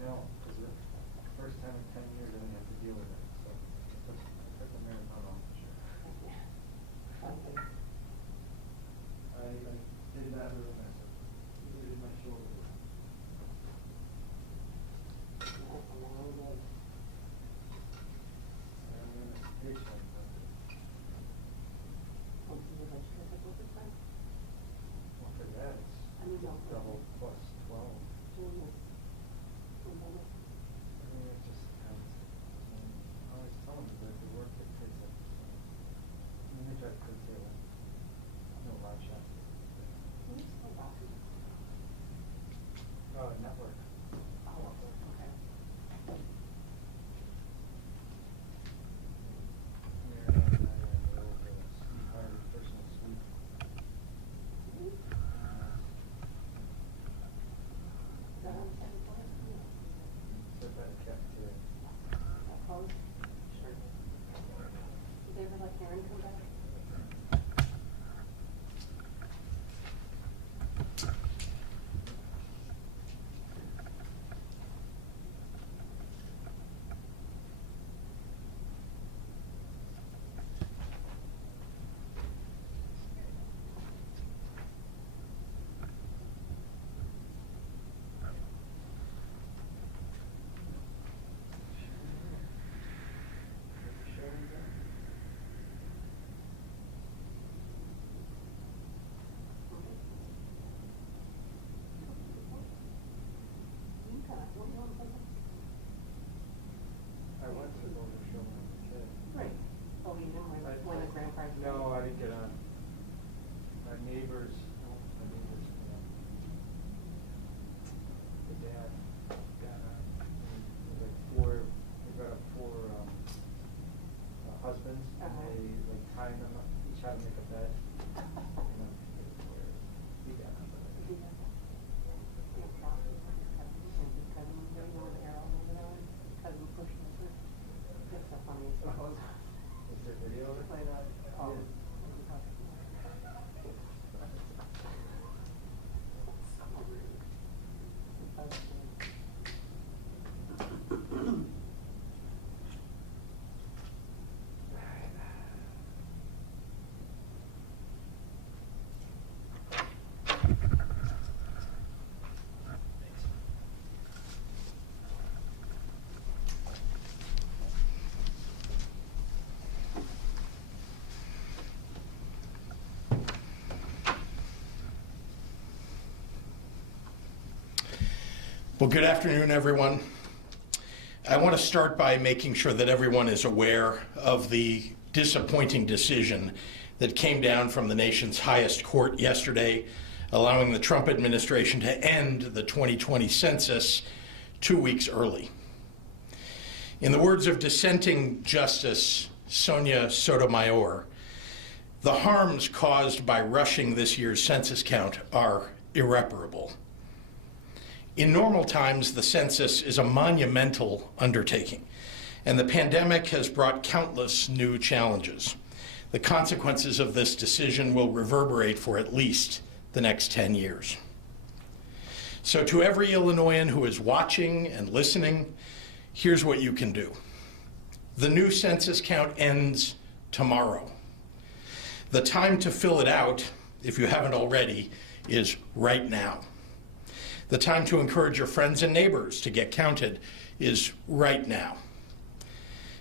No, because the first time in 10 years I didn't have to deal with it, so I took the marathon off this year. I did not really mess up. It did my shoulder. That's a long day. I'm in a stage like that. Once you realize you have a good time. Well, for that, I mean, no. it's double plus 12. Doing this. I mean, it just depends. I always tell them that the work dictates it. I mean, they try to curtail it. No loud shots. Network. Oh, okay. Mary and I are old sweetheart, personal suite. Is that on the second floor? Sit by the cafeteria. That closed? Sure. Did they ever let Karen come back? I went to the Golden Show when I was a kid. Right. Oh, you know, when the grandparents. No, I didn't get on. My neighbors, the dad got on. It was like they brought up four husbands, and they like tied them up, each had to make a bed. And then he got on. Is there video of it? Oh. Well, good afternoon, everyone. I want to start by making sure that everyone is aware of the disappointing decision that came down from the nation's highest court yesterday, allowing the Trump administration to end the 2020 census 2 weeks early. In the words of dissenting Justice Sonia Sotomayor, the harms caused by rushing this year's census count are irreparable. In normal times, the census is a monumental undertaking, and the pandemic has brought countless new challenges. The consequences of this decision will reverberate for at least the next 10 years. So to every Illinoisan who is watching and listening, here's what you can do. The new census count ends tomorrow. The time to fill it out, if you haven't already, is right now. The time to encourage your friends and neighbors to get counted is right now.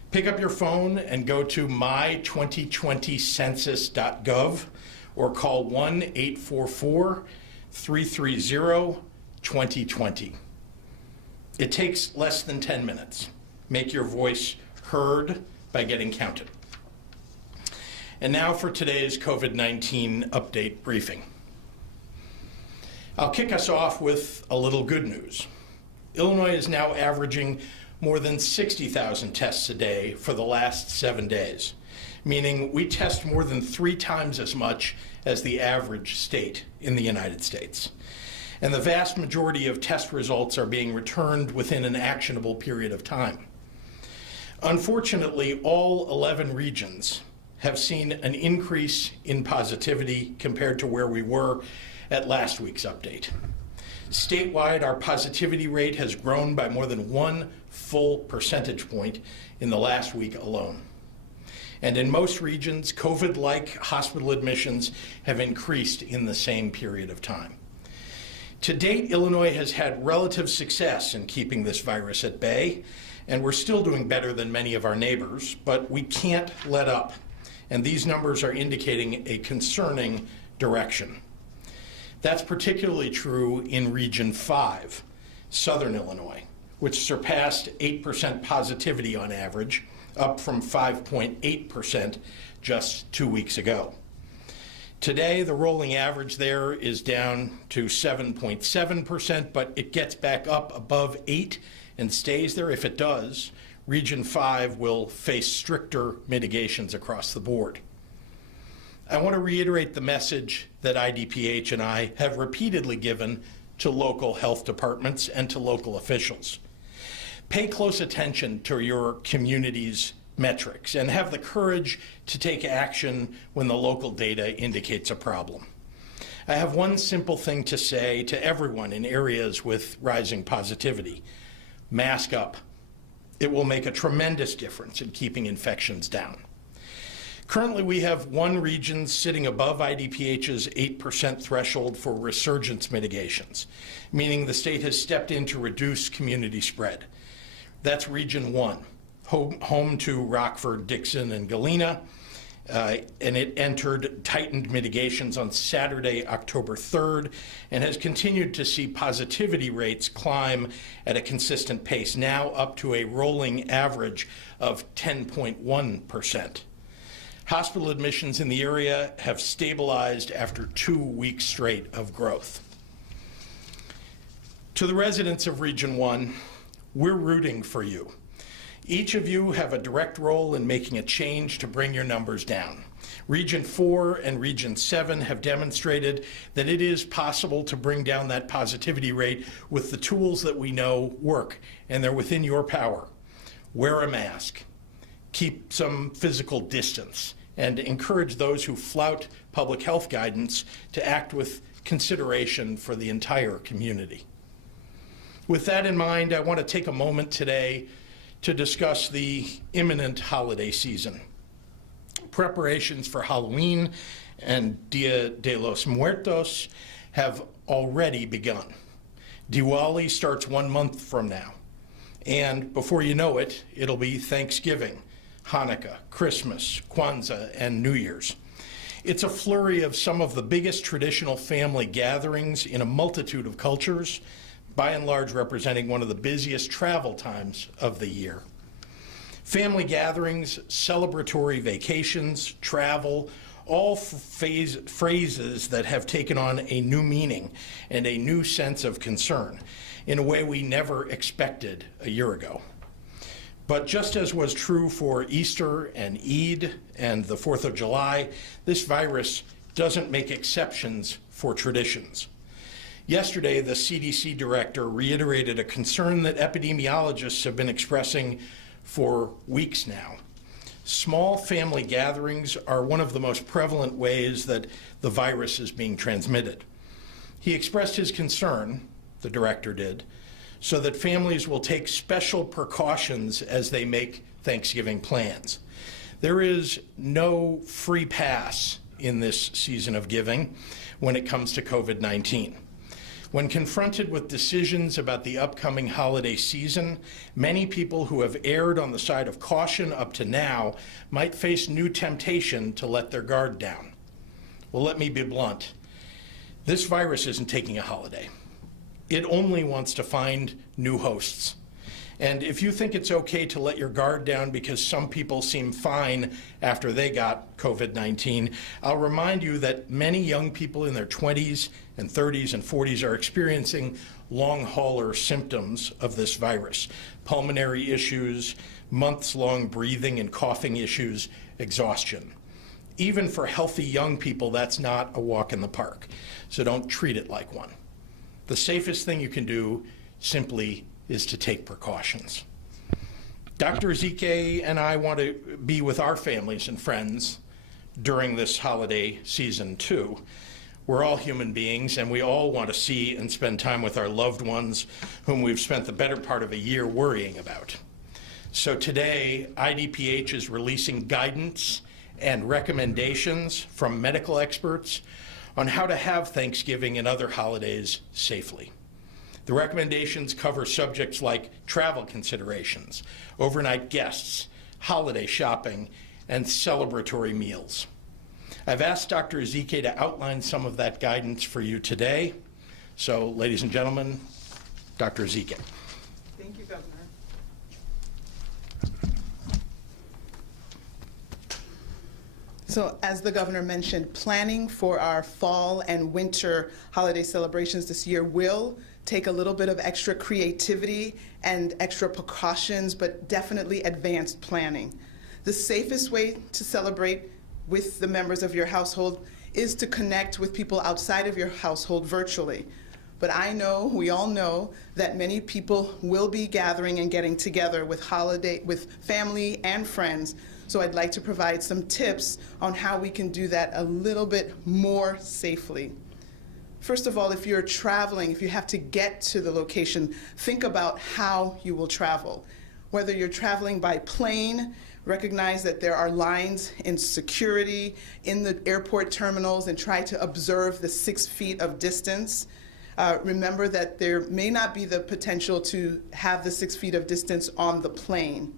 Pick up your phone and go to my2020census.gov or call 1-844-330-2020. It takes less than 10 minutes. Make your voice heard by getting counted. And now for today's COVID-19 update briefing. I'll kick us off with a little good news. Illinois is now averaging more than 60,000 tests a day for the last 7 days, meaning we test more than 3 times as much as the average state in the United States. And the vast majority of test results are being returned within an actionable period of time. Unfortunately, all 11 regions have seen an increase in positivity compared to where we were at last week's update. Statewide, our positivity rate has grown by more than 1 full percentage point in the last week alone. And in most regions, COVID-like hospital admissions have increased in the same period of time. To date, Illinois has had relative success in keeping this virus at bay, and we're still doing better than many of our neighbors, but we can't let up. And these numbers are indicating a concerning direction. That's particularly true in Region 5, Southern Illinois, which surpassed 8% positivity on average, up from 5.8% just 2 weeks ago. Today, the rolling average there is down to 7.7%, but it gets back up above 8 and stays there. If it does, Region 5 will face stricter mitigations across the board. I want to reiterate the message that IDPH and I have repeatedly given to local health departments and to local officials. Pay close attention to your community's metrics and have the courage to take action when the local data indicates a problem. I have one simple thing to say to everyone in areas with rising positivity: mask up. It will make a tremendous difference in keeping infections down. Currently, we have one region sitting above IDPH's 8% threshold for resurgence mitigations, meaning the state has stepped in to reduce community spread. That's Region 1, home to Rockford, Dixon, and Galena, and it entered tightened mitigations on Saturday, October 3rd, and has continued to see positivity rates climb at a consistent pace, now up to a rolling average of 10.1%. Hospital admissions in the area have stabilized after 2 weeks straight of growth. To the residents of Region 1, we're rooting for you. Each of you have a direct role in making a change to bring your numbers down. Region 4 and Region 7 have demonstrated that it is possible to bring down that positivity rate with the tools that we know work, and they're within your power. Wear a mask, keep some physical distance, and encourage those who flout public health guidance to act with consideration for the entire community. With that in mind, I want to take a moment today to discuss the imminent holiday season. Preparations for Halloween and Dia de los Muertos have already begun. Diwali starts 1 month from now, and before you know it, it'll be Thanksgiving, Hanukkah, Christmas, Kwanzaa, and New Year's. It's a flurry of some of the biggest traditional family gatherings in a multitude of cultures, by and large representing one of the busiest travel times of the year. Family gatherings, celebratory vacations, travel, all phrases that have taken on a new meaning and a new sense of concern in a way we never expected a year ago. But just as was true for Easter and Eid and the 4th of July, this virus doesn't make exceptions for traditions. Yesterday, the CDC director reiterated a concern that epidemiologists have been expressing for weeks now. Small family gatherings are one of the most prevalent ways that the virus is being transmitted. He expressed his concern, the director did, so that families will take special precautions as they make Thanksgiving plans. There is no free pass in this season of giving when it comes to COVID-19. When confronted with decisions about the upcoming holiday season, many people who have erred on the side of caution up to now might face new temptation to let their guard down. Well, let me be blunt. This virus isn't taking a holiday. It only wants to find new hosts. And if you think it's okay to let your guard down because some people seem fine after they got COVID-19, I'll remind you that many young people in their 20s and 30s and 40s are experiencing long hauler symptoms of this virus: pulmonary issues, months-long breathing and coughing issues, exhaustion. Even for healthy young people, that's not a walk in the park, so don't treat it like one. The safest thing you can do simply is to take precautions. Dr. Ezike and I want to be with our families and friends during this holiday season too. We're all human beings, and we all want to see and spend time with our loved ones whom we've spent the better part of a year worrying about. So today, IDPH is releasing guidance and recommendations from medical experts on how to have Thanksgiving and other holidays safely. The recommendations cover subjects like travel considerations, overnight guests, holiday shopping, and celebratory meals. I've asked Dr. Ezike to outline some of that guidance for you today. So, ladies and gentlemen, Dr. Ezike. Thank you, Governor. So, as the Governor mentioned, planning for our fall and winter holiday celebrations this year will take a little bit of extra creativity and extra precautions, but definitely advanced planning. The safest way to celebrate with the members of your household is to connect with people outside of your household virtually. But I know, we all know, that many people will be gathering and getting together with family and friends. So I'd like to provide some tips on how we can do that a little bit more safely. First of all, if you're traveling, if you have to get to the location, think about how you will travel. Whether you're traveling by plane, recognize that there are lines in security in the airport terminals, and try to observe the 6 feet of distance. Remember that there may not be the potential to have the 6 feet of distance on the plane.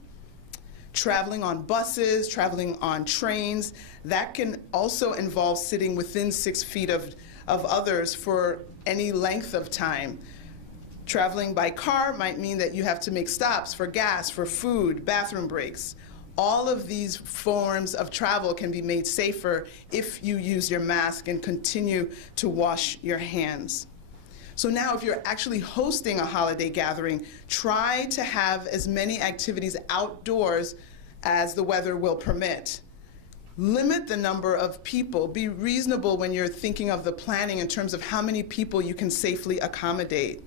Traveling on buses, traveling on trains, that can also involve sitting within 6 feet of others for any length of time. Traveling by car might mean that you have to make stops for gas, for food, bathroom breaks. All of these forms of travel can be made safer if you use your mask and continue to wash your hands. So now, if you're actually hosting a holiday gathering, try to have as many activities outdoors as the weather will permit. Limit the number of people. Be reasonable when you're thinking of the planning in terms of how many people you can safely accommodate.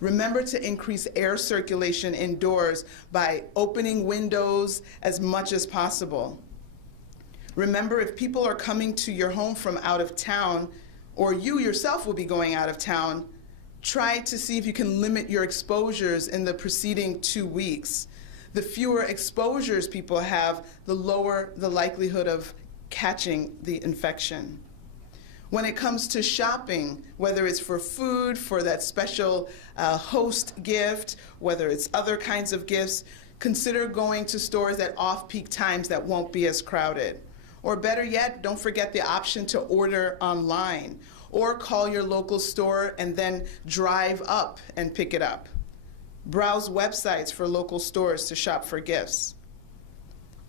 Remember to increase air circulation indoors by opening windows as much as possible. Remember, if people are coming to your home from out of town, or you yourself will be going out of town, try to see if you can limit your exposures in the preceding 2 weeks. The fewer exposures people have, the lower the likelihood of catching the infection. When it comes to shopping, whether it's for food, for that special host gift, whether it's other kinds of gifts, consider going to stores at off-peak times that won't be as crowded. Or better yet, don't forget the option to order online, or call your local store and then drive up and pick it up. Browse websites for local stores to shop for gifts.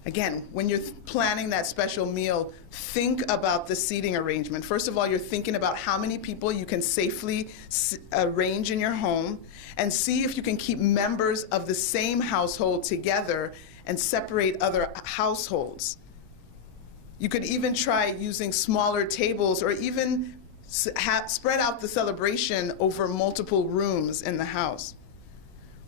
Again, when you're planning that special meal, think about the seating arrangement. First of all, you're thinking about how many people you can safely arrange in your home, and see if you can keep members of the same household together and separate other households. You could even try using smaller tables, or even spread out the celebration over multiple rooms in the house.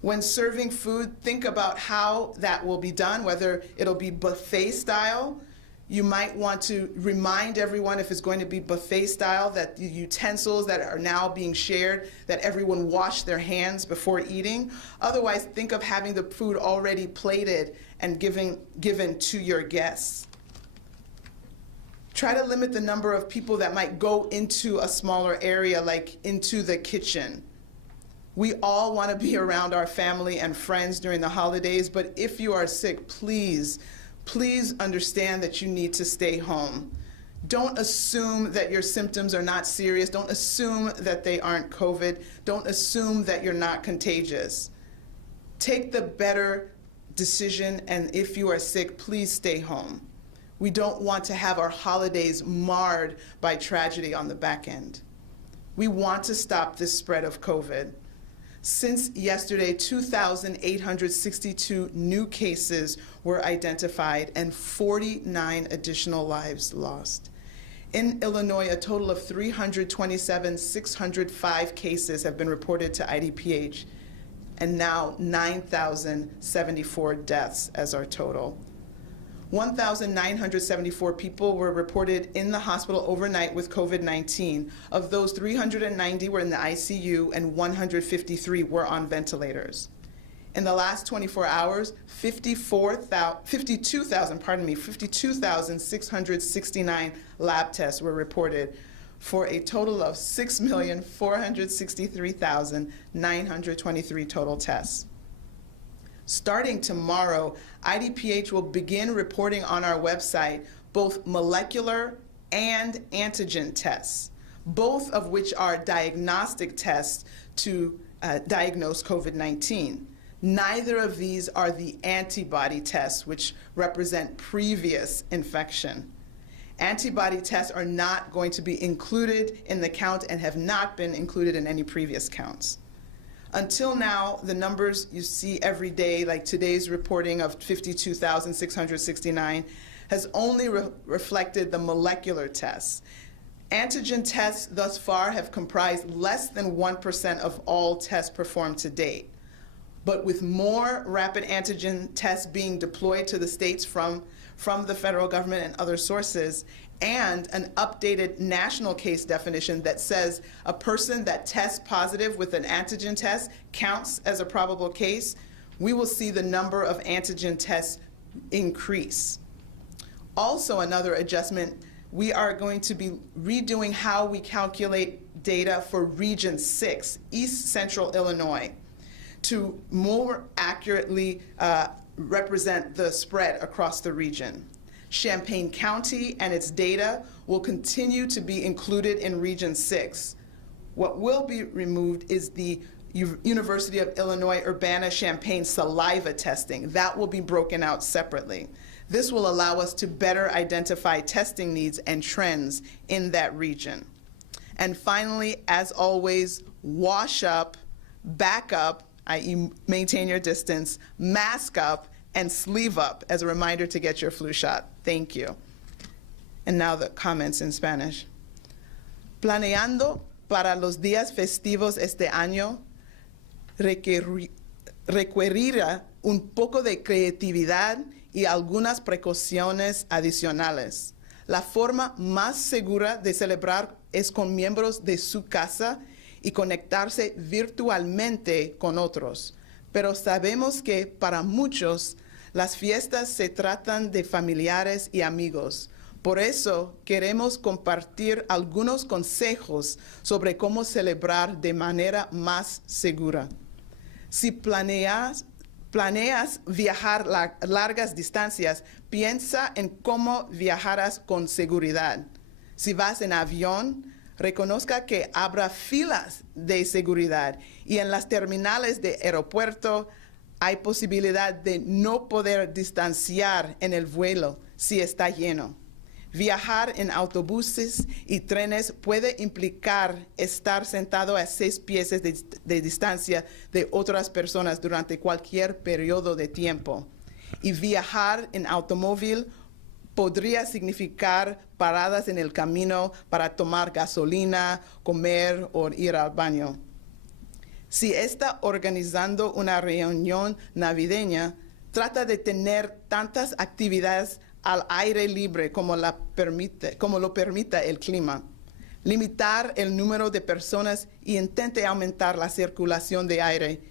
When serving food, think about how that will be done, whether it'll be buffet style. You might want to remind everyone, if it's going to be buffet style, that the utensils that are now being shared, that everyone wash their hands before eating. Otherwise, think of having the food already plated and given to your guests. Try to limit the number of people that might go into a smaller area, like into the kitchen. We all want to be around our family and friends during the holidays, but if you are sick, please understand that you need to stay home. Don't assume that your symptoms are not serious. Don't assume that they aren't COVID. Don't assume that you're not contagious. Take the better decision, and if you are sick, please stay home. We don't want to have our holidays marred by tragedy on the back end. We want to stop this spread of COVID. Since yesterday, 2,862 new cases were identified and 49 additional lives lost. In Illinois, a total of 327,605 cases have been reported to IDPH, and now 9,074 deaths as our total. 1,974 people were reported in the hospital overnight with COVID-19. Of those, 390 were in the ICU and 153 were on ventilators. In the last 24 hours, 52,669 lab tests were reported for a total of 6,463,923 total tests. Starting tomorrow, IDPH will begin reporting on our website both molecular and antigen tests, both of which are diagnostic tests to diagnose COVID-19. Neither of these are the antibody tests, which represent previous infection. Antibody tests are not going to be included in the count and have not been included in any previous counts. Until now, the numbers you see every day, like today's reporting of 52,669, has only reflected the molecular tests. Antigen tests thus far have comprised less than 1% of all tests performed to date. But with more rapid antigen tests being deployed to the states from the federal government and other sources, and an updated national case definition that says a person that tests positive with an antigen test counts as a probable case, we will see the number of antigen tests increase. Also, another adjustment, we are going to be redoing how we calculate data for Region 6, East Central Illinois, to more accurately represent the spread across the region. Champaign County and its data will continue to be included in Region 6. What will be removed is the University of Illinois Urbana-Champaign saliva testing. That will be broken out separately. This will allow us to better identify testing needs and trends in that region. And finally, as always, wash up, back up, i.e. maintain your distance, mask up, and sleeve up as a reminder to get your flu shot. Thank you. And now the comments in Spanish. Planeando para los días festivos este año, requerirá un poco de creatividad y algunas precauciones adicionales. La forma más segura de celebrar es con miembros de su casa y conectarse virtualmente con otros. Pero sabemos que para muchos las fiestas se tratan de familiares y amigos. Por eso queremos compartir algunos consejos sobre cómo celebrar de manera más segura. Si planeas viajar largas distancias, piensa en cómo viajarás con seguridad. Si vas en avión, reconozca que habrá filas de seguridad y en las terminales de aeropuerto hay posibilidad de no poder distanciar en el vuelo si está lleno. Viajar en autobuses y trenes puede implicar estar sentado a 6 pies de distancia de otras personas durante cualquier periodo de tiempo. Y viajar en automóvil podría significar paradas en el camino para tomar gasolina, comer o ir al baño. Si está organizando una reunión navideña, trata de tener tantas actividades al aire libre como lo permita el clima. Limitar el número de personas y intente aumentar la circulación de aire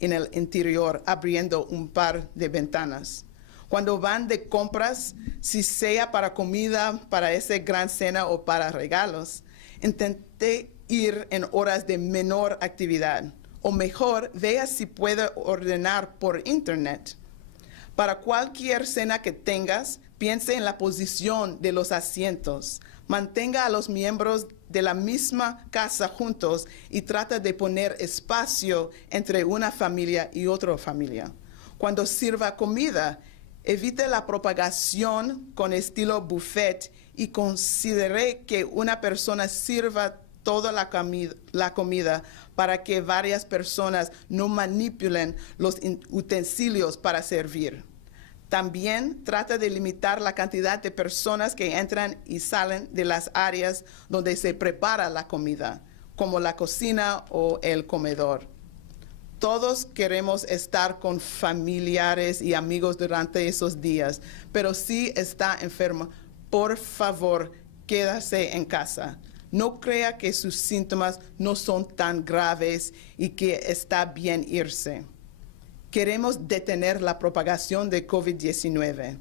en el interior, abriendo un par de ventanas. Cuando van de compras, si sea para comida, para esa gran cena o para regalos, intente ir en horas de menor actividad. O mejor, vea si puede ordenar por internet. Para cualquier cena que tengas, piense en la posición de los asientos. Mantenga a los miembros de la misma casa juntos y trata de poner espacio entre una familia y otra familia. Cuando sirva comida, evite la propagación con estilo buffet y considere que una persona sirva toda la comida para que varias personas no manipulen los utensilios para servir. También trata de limitar la cantidad de personas que entran y salen de las áreas donde se prepara la comida, como la cocina o el comedor. todos queremos estar con familiares y amigos durante esos días, pero si está enfermo, por favor, quédase en casa. No crea que sus síntomas no son tan graves y que está bien irse. Queremos detener la propagación de COVID-19.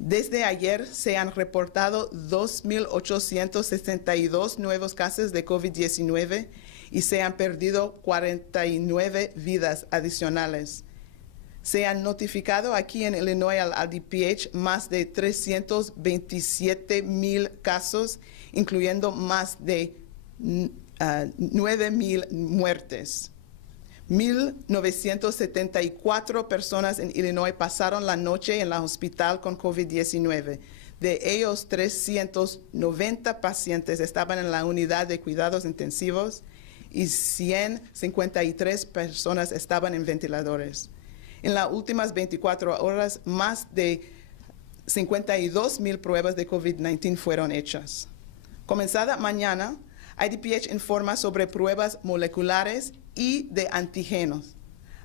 Desde ayer se han reportado 2.862 nuevos casos de COVID-19 y se han perdido 49 vidas adicionales. Se han notificado aquí en Illinois al DPH más de 327,000 casos, incluyendo más de 9,000 muertes. 1,974 personas en Illinois pasaron la noche en el hospital con COVID-19. De ellos, 390 pacientes estaban en la unidad de cuidados intensivos y 153 personas estaban en ventiladores. En las últimas 24 horas, más de 52,000 pruebas de COVID-19 fueron hechas. Comenzada mañana, IDPH informa sobre pruebas moleculares y de antígenos.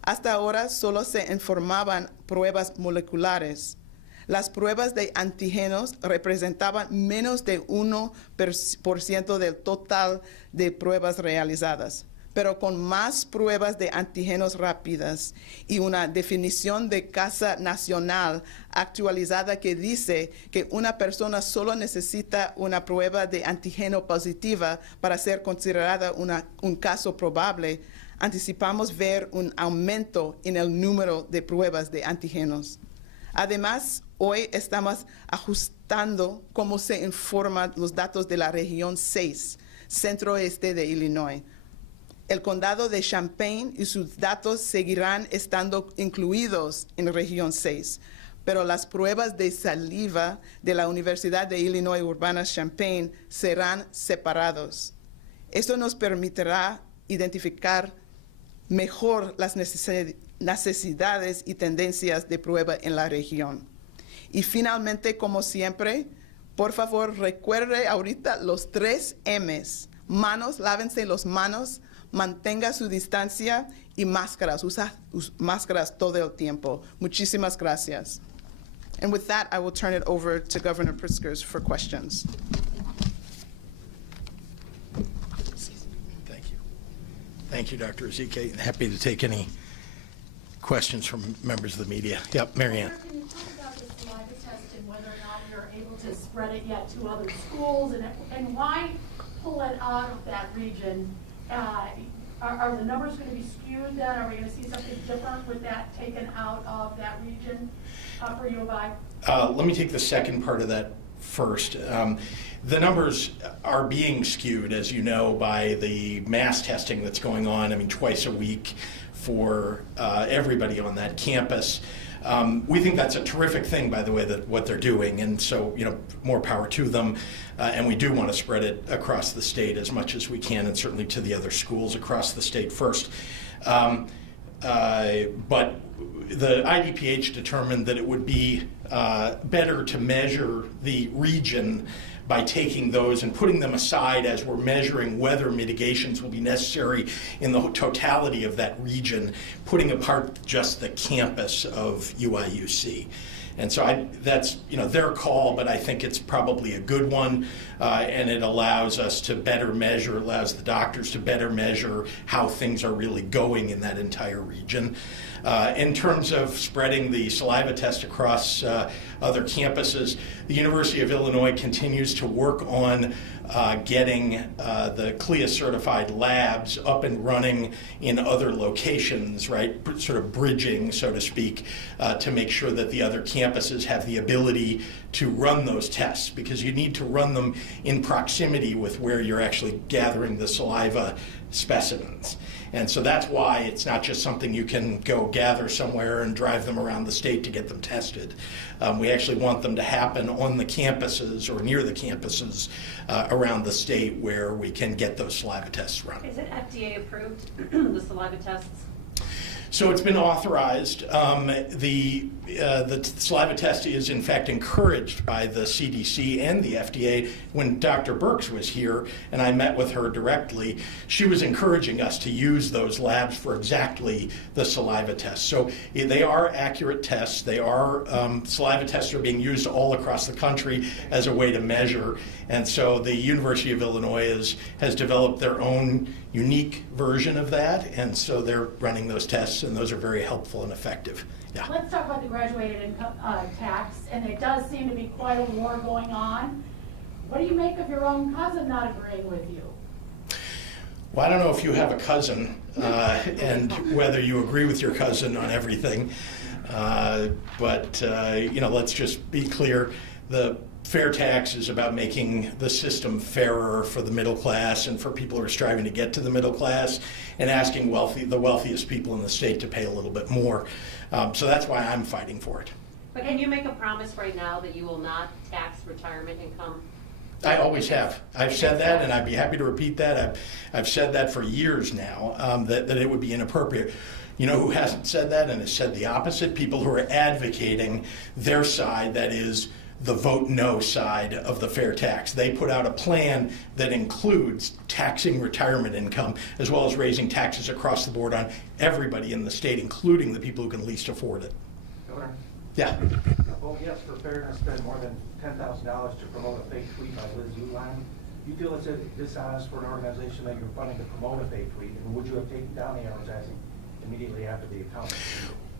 Hasta ahora solo se informaban pruebas moleculares. Las pruebas de antígenos representaban menos de 1% del total de pruebas realizadas. Pero con más pruebas de antígenos rápidas y una definición de casa nacional actualizada que dice que una persona solo necesita una prueba de antígeno positiva para ser considerada un caso probable, anticipamos ver un aumento en el número de pruebas de antígenos. Además, hoy estamos ajustando cómo se informan los datos de la región 6, centro-oeste de Illinois. El condado de Champaign y sus datos seguirán estando incluidos en región 6, pero las pruebas de saliva de la Universidad de Illinois Urbana-Champaign serán separados. Esto nos permitirá identificar mejor las necesidades y tendencias de prueba en la región. Y finalmente, como siempre, por favor, recuerde ahorita los 3 M's. Manos, lávense las manos, mantenga su distancia y máscaras. Usa máscaras todo el tiempo. Muchísimas gracias. And with that, I will turn it over to Governor Pritzker for questions. Thank you. Thank you, Dr. Ezike. Happy to take any questions from members of the media. Yep, Mary Ann. Can you talk about the saliva test and whether or not you're able to spread it yet to other schools, and why pull it out of that region? Are the numbers going to be skewed then? Are we going to see something different with that taken out of that region for U of I? Let me take the second part of that first. The numbers are being skewed, as you know, by the mass testing that's going on, twice a week for everybody on that campus. We think that's a terrific thing, by the way, that what they're doing, and so, more power to them. And we do want to spread it across the state as much as we can, and certainly to the other schools across the state first. But the IDPH determined that it would be better to measure the region by taking those and putting them aside as we're measuring whether mitigations will be necessary in the totality of that region, putting apart just the campus of UIUC. And so that's their call, but I think it's probably a good one, and it allows us to better measure, allows the doctors to better measure how things are really going in that entire region. In terms of spreading the saliva test across other campuses, the University of Illinois continues to work on getting the CLIA-certified labs up and running in other locations, right? Sort of bridging, so to speak, to make sure that the other campuses have the ability to run those tests, because you need to run them in proximity with where you're actually gathering the saliva specimens. And so that's why it's not just something you can go gather somewhere and drive them around the state to get them tested. We actually want them to happen on the campuses or near the campuses around the state where we can get those saliva tests run. Is it FDA approved, the saliva tests? So it's been authorized. The saliva test is in fact encouraged by the CDC and the FDA. When Dr. Birx was here and I met with her directly, she was encouraging us to use those labs for exactly the saliva test. So they are accurate tests. They are, saliva tests are being used all across the country as a way to measure. And so the University of Illinois has developed their own unique version of that. And so they're running those tests, and those are very helpful and effective. Yeah. Let's talk about the graduated income tax, and it does seem to be quite a war going on. What do you make of your own cousin not agreeing with you? Well, I don't know if you have a cousin and whether you agree with your cousin on everything, but let's just be clear. The fair tax is about making the system fairer for the middle class and for people who are striving to get to the middle class, and asking the wealthiest people in the state to pay a little bit more. So that's why I'm fighting for it. But can you make a promise right now that you will not tax retirement income? I always have. I've said that, and I'd be happy to repeat that. I've said that for years now, that it would be inappropriate. You know who hasn't said that and has said the opposite? People who are advocating their side, that is the vote no side of the fair tax. They put out a plan that includes taxing retirement income as well as raising taxes across the board on everybody in the state, including the people who can least afford it. Governor? Yeah. Vote yes for fairness, spend more than $10,000 to promote a fake tweet by Liz Uline. Do you feel it's dishonest for an organization that you're funding to promote a fake tweet, and would you have taken down the advertising immediately after the account?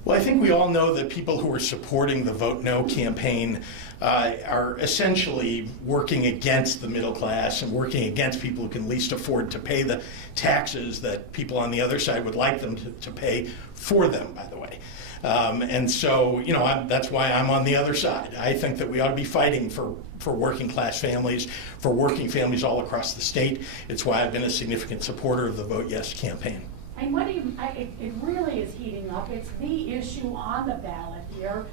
Well, I think we all know that people who are supporting the Vote No campaign are essentially working against the middle class and working against people who can least afford to pay the taxes that people on the other side would like them to pay for them, by the way. And so, that's why I'm on the other side. I think that we ought to be fighting for working class families, for working families all across the state. It's why I've been a significant supporter of the Vote Yes campaign. And it really is heating up. It's the issue on the ballot here.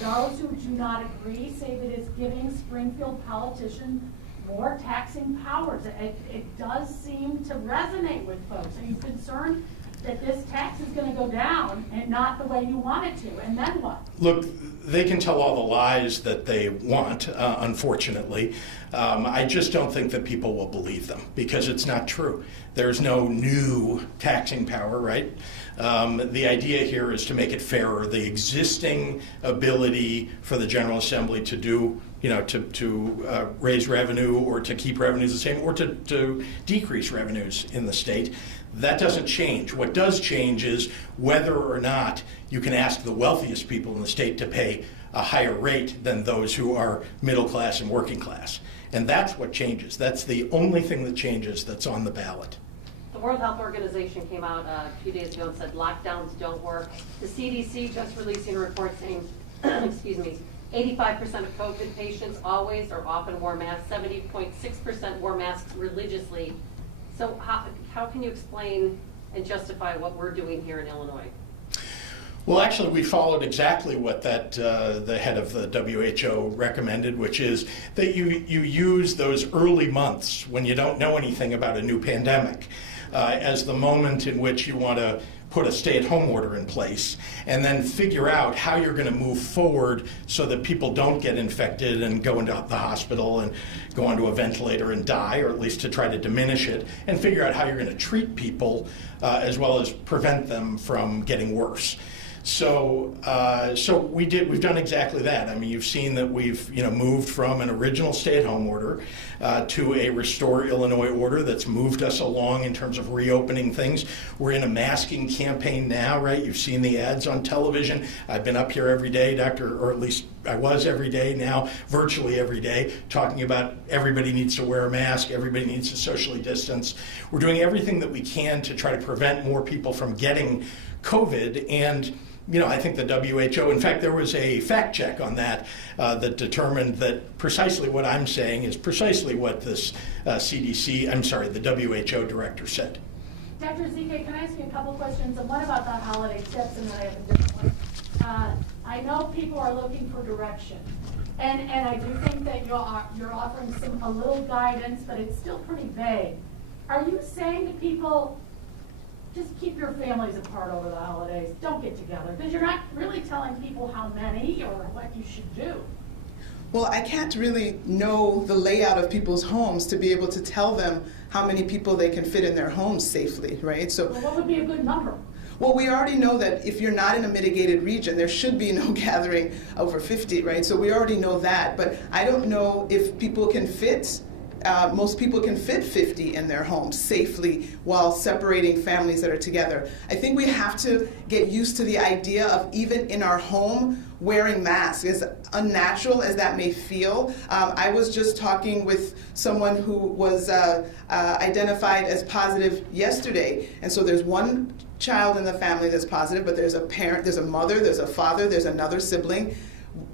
Those who do not agree say that it's giving Springfield politicians more taxing powers. It does seem to resonate with folks. Are you concerned that this tax is going to go down and not the way you want it to? And then what? Look, they can tell all the lies that they want, unfortunately. I just don't think that people will believe them because it's not true. There's no new taxing power, right? The idea here is to make it fairer. The existing ability for the General Assembly to do, to raise revenue or to keep revenues the same or to decrease revenues in the state, that doesn't change. What does change is whether or not you can ask the wealthiest people in the state to pay a higher rate than those who are middle class and working class. And that's what changes. That's the only thing that changes that's on the ballot. The World Health Organization came out a few days ago and said lockdowns don't work. The CDC just releasing a report saying, 85% of COVID patients always or often wore masks, 70.6% wore masks religiously. So how can you explain and justify what we're doing here in Illinois? Well, actually, we followed exactly what the head of the WHO recommended, which is that you use those early months when you don't know anything about a new pandemic as the moment in which you want to put a stay-at-home order in place and then figure out how you're going to move forward so that people don't get infected and go into the hospital and go onto a ventilator and die, or at least to try to diminish it, and figure out how you're going to treat people as well as prevent them from getting worse. So we've done exactly that. I mean, you've seen that we've moved from an original stay-at-home order to a Restore Illinois order that's moved us along in terms of reopening things. We're in a masking campaign now, right? You've seen the ads on television. I've been up here every day, or at least I was every day, now virtually every day, talking about everybody needs to wear a mask, everybody needs to socially distance. We're doing everything that we can to try to prevent more people from getting COVID, and I think the WHO, in fact, there was a fact check on that that determined that precisely what I'm saying is precisely what this the WHO director said. Dr. ZK, can I ask you a couple questions? And one about the holiday tips, and then I have a different one. I know people are looking for direction, and I do think that you're offering a little guidance, but it's still pretty vague. Are you saying to people, just keep your families apart over the holidays, don't get together, because you're not really telling people how many or what you should do. Well, I can't really know the layout of people's homes to be able to tell them how many people they can fit in their homes safely, right? So, Well, what would be a good number? well, we already know that if you're not in a mitigated region, there should be no gathering over 50, right? So we already know that, but I don't know if people can fit, most people can fit 50 in their homes safely while separating families that are together. I think we have to get used to the idea of even in our home wearing masks, as unnatural as that may feel. I was just talking with someone who was identified as positive yesterday, and so there's one child in the family that's positive, but there's a parent, there's a mother, there's a father, there's another sibling.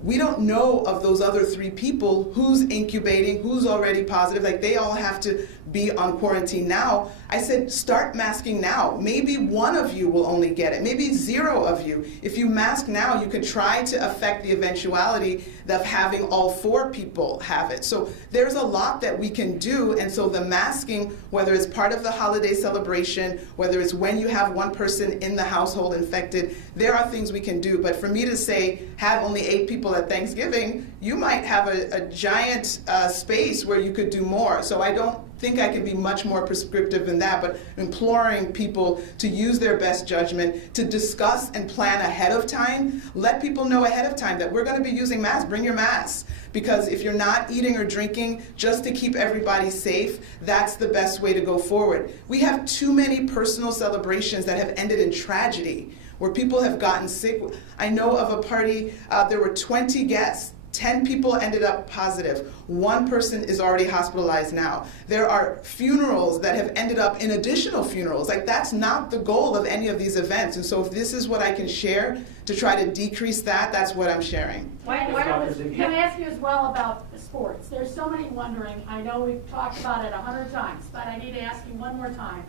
We don't know of those other 3 people who's incubating, who's already positive, like they all have to be on quarantine now. I said, start masking now. Maybe 1 of you will only get it, maybe 0 of you. If you mask now, you could try to affect the eventuality of having all 4 people have it. So there's a lot that we can do, and so the masking, whether it's part of the holiday celebration, whether it's when you have 1 person in the household infected, there are things we can do. But for me to say, have only 8 people at Thanksgiving, you might have a giant space where you could do more. So I don't think I can be much more prescriptive than that, but imploring people to use their best judgment, to discuss and plan ahead of time. Let people know ahead of time that we're going to be using masks. Bring your masks. Because if you're not eating or drinking just to keep everybody safe, that's the best way to go forward. We have too many personal celebrations that have ended in tragedy, where people have gotten sick. I know of a party, there were 20 guests. 10 people ended up positive. 1 person is already hospitalized now. There are funerals that have ended up in additional funerals. Like, that's not the goal of any of these events. And so if this is what I can share to try to decrease that, that's what I'm sharing. Can I ask you as well about sports? There's so many wondering. I know we've talked about it 100 times, but I need to ask you one more time.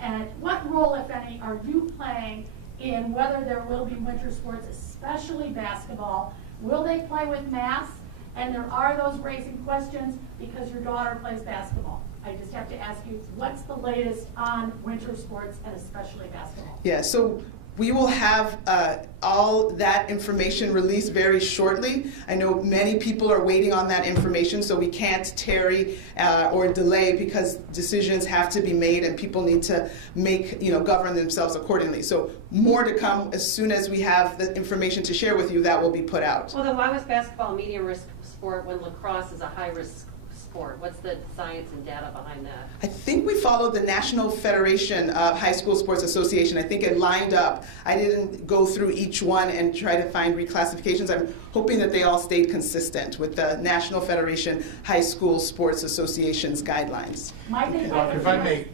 And what role, if any, are you playing in whether there will be winter sports, especially basketball? Will they play with masks? And there are those raising questions because your daughter plays basketball. I just have to ask you, what's the latest on winter sports and especially basketball? Yeah, so we will have all that information released very shortly. I know many people are waiting on that information, so we can't tarry or delay because decisions have to be made and people need to govern themselves accordingly. So more to come. As soon as we have the information to share with you, that will be put out. Well, then why was basketball a medium risk sport when lacrosse is a high risk sport? What's the science and data behind that? I think we followed the National Federation of High School Sports Association. I think it lined up. I didn't go through each one and try to find reclassifications. I'm hoping that they all stayed consistent with the National Federation High School Sports Association's guidelines. If I may,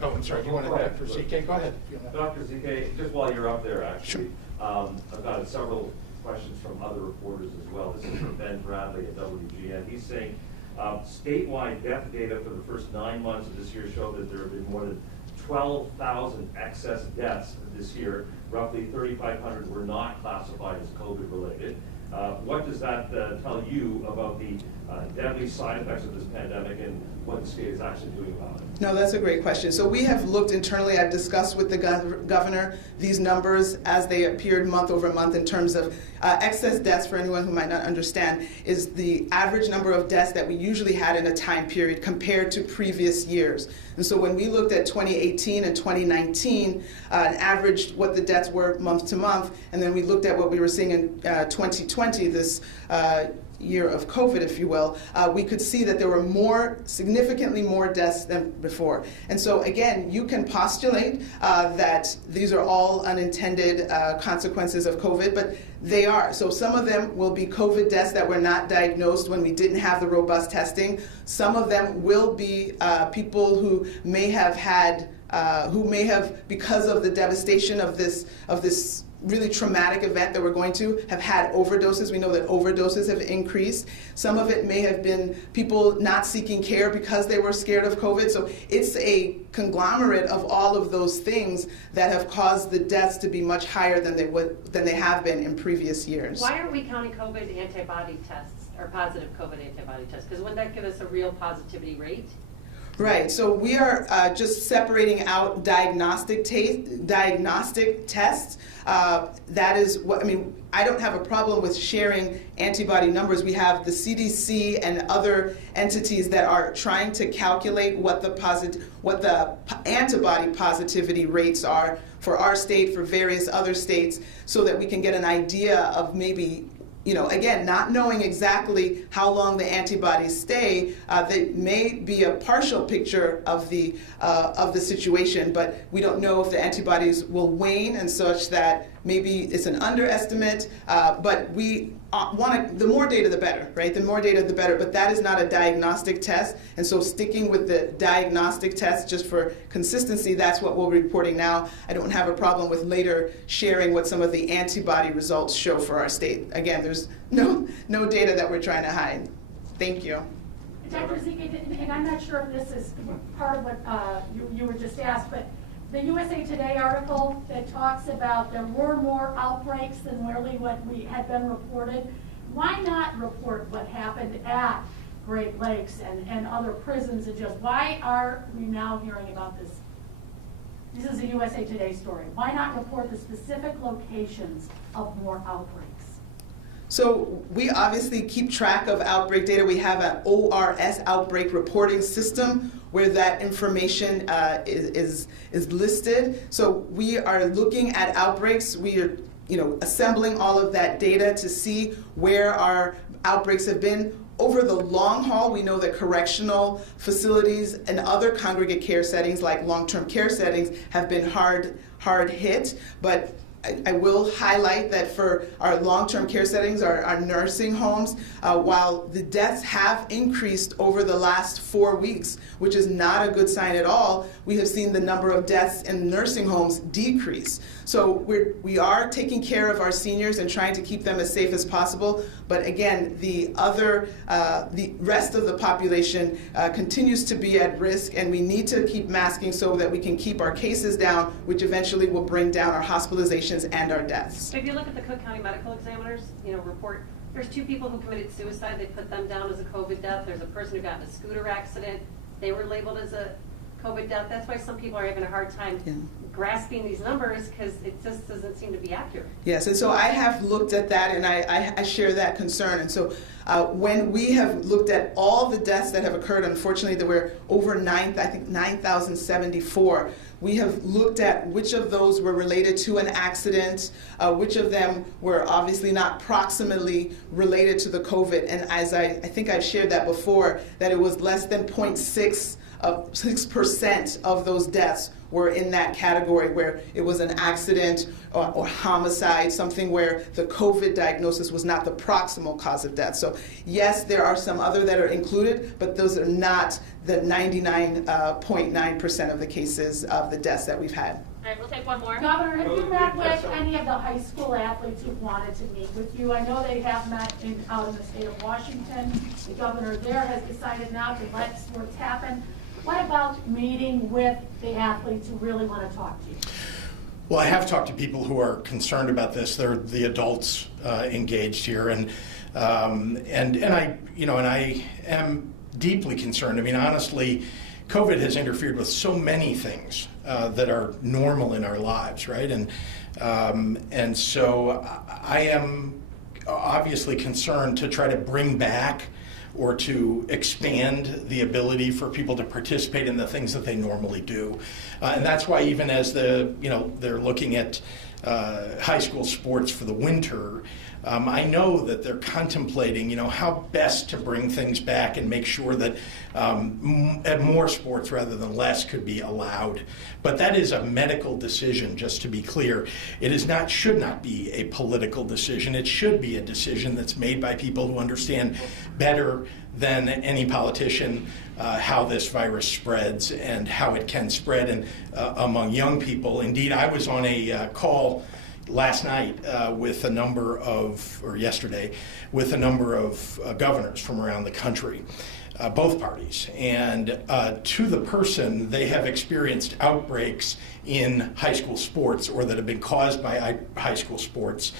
I'm sorry, do you want to proceed? Go ahead. Dr. ZK, just while you're up there, actually, I've got several questions from other reporters as well. This is from Ben Bradley at WGN. He's saying, statewide death data for the first 9 months of this year show that there have been more than 12,000 excess deaths this year. Roughly 3,500 were not classified as COVID related. What does that tell you about the deadly side effects of this pandemic and what the state is actually doing about it? No, that's a great question. So we have looked internally. I've discussed with the governor these numbers as they appeared month over month in terms of excess deaths. For anyone who might not understand, is the average number of deaths that we usually had in a time period compared to previous years. And so when we looked at 2018 and 2019, averaged what the deaths were month to month, and then we looked at what we were seeing in 2020, this year of COVID, if you will, we could see that there were significantly more deaths than before. And so again, you can postulate that these are all unintended consequences of COVID, but they are. So some of them will be COVID deaths that were not diagnosed when we didn't have the robust testing. Some of them will be people who may have because of the devastation of this really traumatic event that we're going to have had overdoses. We know that overdoses have increased. Some of it may have been people not seeking care because they were scared of COVID. So it's a conglomerate of all of those things that have caused the deaths to be much higher than they have been in previous years. Why aren't we counting COVID antibody tests or positive COVID antibody tests? Because wouldn't that give us a real positivity rate? Right, so we are just separating out diagnostic tests. That is what, I mean, I don't have a problem with sharing antibody numbers. We have the CDC and other entities that are trying to calculate what the antibody positivity rates are for our state, for various other states, so that we can get an idea of maybe, you know, again, not knowing exactly how long the antibodies stay, they may be a partial picture of the situation, but we don't know if the antibodies will wane and such that maybe it's an underestimate, but we want the more data the better, right? The more data the better, but that is not a diagnostic test, and so sticking with the diagnostic test just for consistency, that's what we're reporting now. I don't have a problem with later sharing what some of the antibody results show for our state. Again, there's no data that we're trying to hide. Thank you. Dr. Zeke, and I'm not sure if this is part of what you were just asked, but the USA Today article that talks about there were more outbreaks than really what we had been reported, why not report what happened at Great Lakes and other prisons, and just why are we now hearing about this? This is a USA Today story. Why not report the specific locations of more outbreaks? So we obviously keep track of outbreak data. We have an ORS outbreak reporting system where that information is listed. So we are looking at outbreaks. We are, you know, assembling all of that data to see where our outbreaks have been. Over the long haul, we know that correctional facilities and other congregate care settings like long-term care settings have been hard hit, but I will highlight that for our long-term care settings, our nursing homes, while the deaths have increased over the last 4 weeks, which is not a good sign at all, we have seen the number of deaths in nursing homes decrease. So we are taking care of our seniors and trying to keep them as safe as possible. But again, the rest of the population continues to be at risk, and we need to keep masking so that we can keep our cases down, which eventually will bring down our hospitalizations and our deaths. If you look at the Cook County Medical Examiner's, report, there's 2 people who committed suicide. They put them down as a COVID death. There's a person who got in a scooter accident. They were labeled as a COVID death. That's why some people are having a hard time grasping these numbers, because it just doesn't seem to be accurate. Yes, and so I have looked at that, and I share that concern. And so when we have looked at all the deaths that have occurred, unfortunately there were over 9,074. We have looked at which of those were related to an accident, which of them were obviously not proximately related to the COVID. And as I think I've shared that before, that it was less than 6% of those deaths were in that category where it was an accident or homicide, something where the COVID diagnosis was not the proximal cause of death. So yes, there are some other that are included, but those are not the 99.9% of the cases of the deaths that we've had. All right, we'll take one more. Governor, have you met with any of the high school athletes who wanted to meet with you? I know they have met out in the state of Washington. The governor there has decided not to let sports happen. What about meeting with the athletes who really want to talk to you? Well, I have talked to people who are concerned about this. They're the adults engaged here, and I am deeply concerned. I mean, honestly, COVID has interfered with so many things that are normal in our lives, right? And so I am obviously concerned to try to bring back or to expand the ability for people to participate in the things that they normally do. And that's why even as they're looking at high school sports for the winter, I know that they're contemplating, how best to bring things back and make sure that more sports rather than less could be allowed. But that is a medical decision, just to be clear. It should not be a political decision. It should be a decision that's made by people who understand better than any politician how this virus spreads and how it can spread among young people. Indeed, I was on a call last night yesterday with a number of governors from around the country, both parties. And to the person, they have experienced outbreaks in high school sports or that have been caused by high school sports.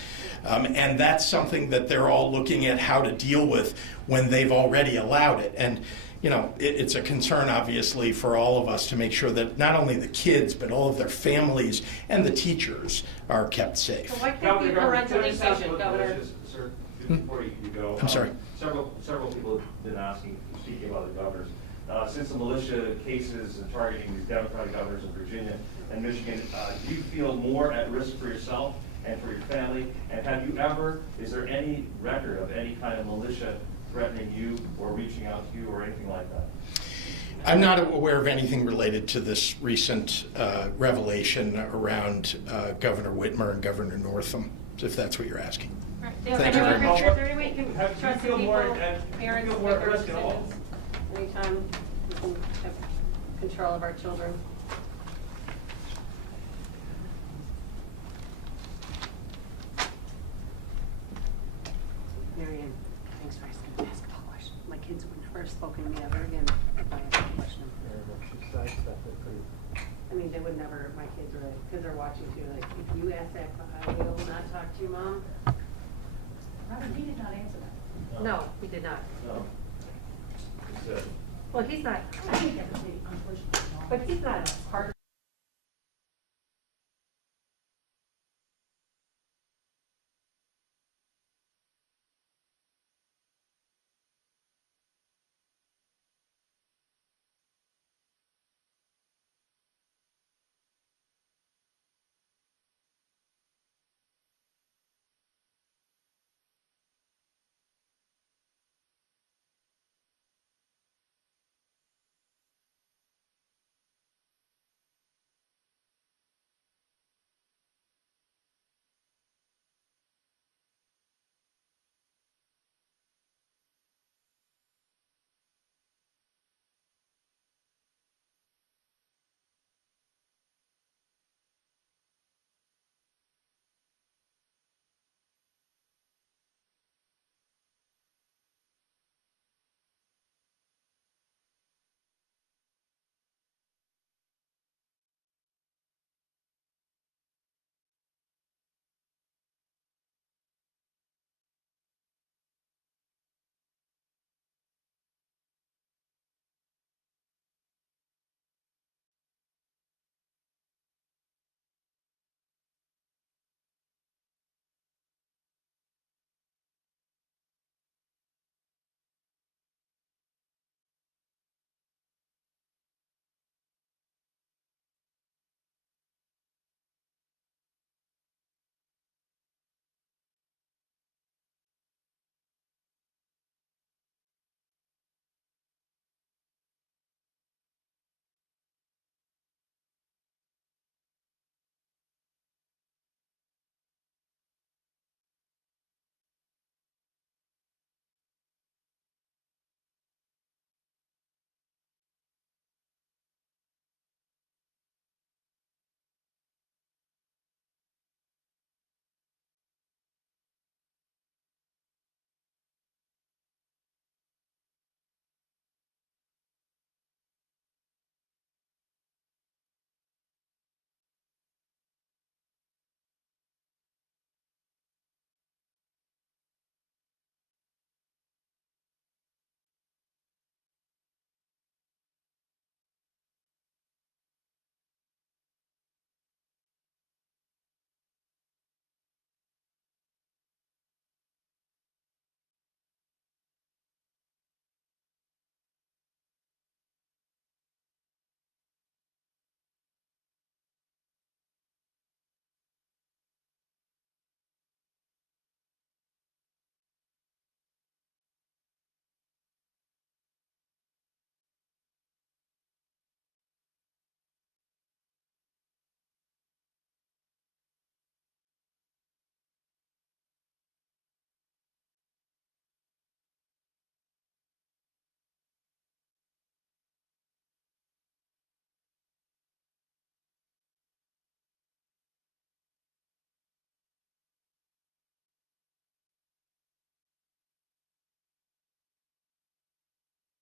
And that's something that they're all looking at how to deal with when they've already allowed it. And it's a concern, obviously, for all of us to make sure that not only the kids, but all of their families and the teachers are kept safe. So why can't be parental Can I just ask decision, what Governor? militias, sir, before you go? I'm sorry. Several people have been asking, speaking about the governors. Since the militia cases and targeting these Democratic governors in Virginia and Michigan, do you feel more at risk for yourself and for your family? And have you ever, is there any record of any kind of militia threatening you or reaching out to you or anything like that? I'm not aware of anything related to this recent revelation around Governor Whitmer and Governor Northam, if that's what you're asking. Yeah, Thank you very much. Is there any way you can Have you trust the feel more people, at- parents, feel more make at their risk at all? decisions? Anytime we can have control of our children. Marianne, thanks for asking a basketball question. My kids would never have spoken to me ever again if I asked a question. She sidestepped it pretty. I mean, they would never, my kids are like, because they're watching too, like, if you ask that, I will not talk to you, Mom. Robert, he did not answer that. No, he did not. No. He said, Well, he's not, I think that's unfortunate. but he's not part